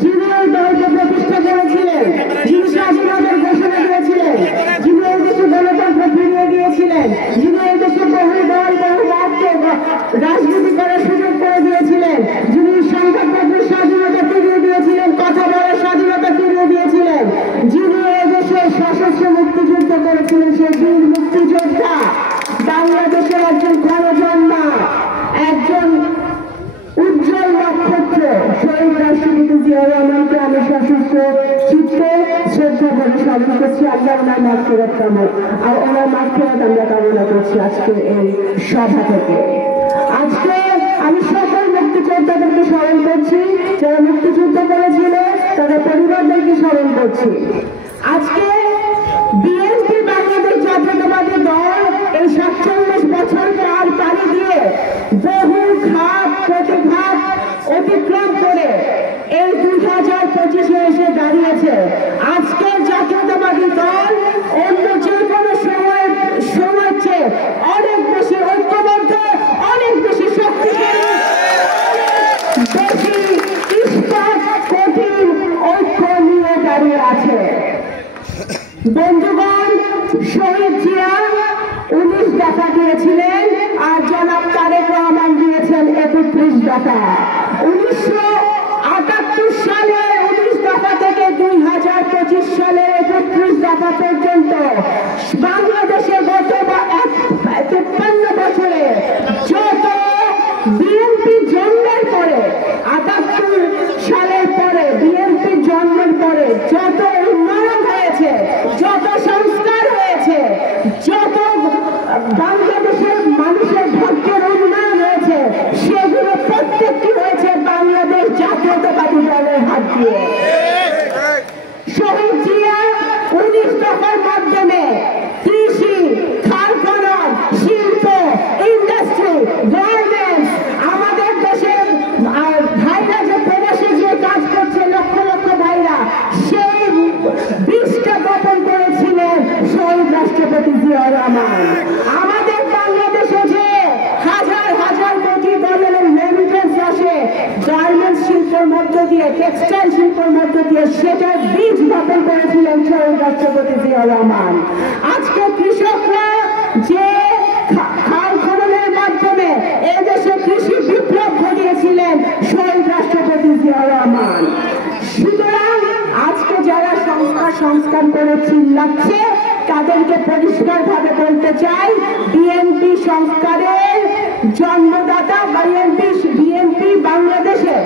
যিনি এই দলকে প্রতিষ্ঠা করেছিলেন, যিনি স্বাধীনতার ঘোষণা দিয়েছিলেন, যিনি এই দেশে গণতন্ত্র ফিরিয়ে দিয়েছিলেন, যিনি এই দেশে বহু দল বহু মতকে রাজনীতি করার সুযোগ করে দিয়েছিলেন, যিনি সংবাদপত্রের স্বাধীনতা ফিরিয়ে দিয়েছিলেন, কথা বলার স্বাধীনতা ফিরিয়ে দিয়েছিলেন, যিনি এই দেশে সশস্ত্র মুক্তিযুদ্ধ করেছিলেন, সেই বীর মুক্তিযোদ্ধা বাংলাদেশের একজন গণজন্মা, একজন উজ্জ্বল নক্ষত্র শহীদ রাষ্ট্রপতি জিয়া রহমানকে আমি সশস্ত্র চিত্তে শ্রদ্ধা করে স্মরণ করছি। আল্লাহ ওনার মাগফিরাত আর ওনার মাগফিরাত আমরা কামনা করছি আজকে এই সভা থেকে। আজকে আমি সকল মুক্তিযোদ্ধাদেরকে স্মরণ করছি, যারা মুক্তিযুদ্ধ করেছিল তাদের পরিবারদেরকে স্মরণ করছি। আজকে বিএনপি বাংলাদেশ জাতীয়তাবাদী দল এই ৪৭ বছর পাড়ি দিয়ে বহু ঘাত প্রতিঘাত অতিক্রম করে এই 2025-এ এসে দাঁড়িয়েছে। আজকের জাতীয়তাবাদী দল অন্য যে কোনো সময়ের চেয়ে অনেক বেশি ঐক্যবদ্ধ, অনেক বেশি শক্তিশালী, বেশি ইস্পাত কঠিন ঐক্য নিয়ে দাঁড়িয়ে আছে। বন্ধুগণ, শহীদ জিয়া 19 দফা দিয়েছিলেন আর জনাব তারেক রহমান দিয়েছেন 31 দফা। 1978 সালে 19 দফা থেকে 2025 সালে 31 দফা পর্যন্ত বাংলাদেশে গত 53 বছরে যত বিএনপি জন্মের পরে 78 সালের পরে বিএনপি জন্মের পরে যত উন্নয়ন হয়েছে, যত সংস্কার হয়েছে, যত বাংলাদেশের মানুষের ভাগ্যের উন্নয়ন হয়েছে, সেগুলো প্রত্যেকটি হয়েছে বাংলাদেশ জাতীয়তাবাদী দলের হাত দিয়ে। শহীদ জিয়া 19 দফার মাধ্যমে কৃষি, খাল খনন, শিল্প, ইন্ডাস্ট্রি, গার্মেন্টস, আমাদের দেশের ভাইরা যে প্রবাসে যে কাজ করছে লক্ষ লক্ষ ভাইরা, সেই বীজটা বপন করেছিলেন শহীদ রাষ্ট্রপতি জিয়া রহমান। আমাদের বাংলাদেশে যে হাজার হাজার কোটি ডলারের রেমিটেন্স আসে গার্মেন্টস শিল্পের মধ্য দিয়ে, টেক্সটাইল শিল্পের মধ্য দিয়ে, সেটার বীজ বপন করেছিলেন শহীদ রাষ্ট্রপতি জিয়া রহমান। আজকে কৃষকরা যে খাল খননের মাধ্যমে এদেশে কৃষি বিপ্লব ঘটিয়েছিলেন শহীদ রাষ্ট্রপতি জিয়া রহমান। সুতরাং আজকে যারা সংস্কার করে চিল্লাচ্ছে তাদেরকে পরিষ্কার ভাবে বলতে চাই, বিএনপি সংস্কারের জন্মদাতা, বিএনপি বাংলাদেশে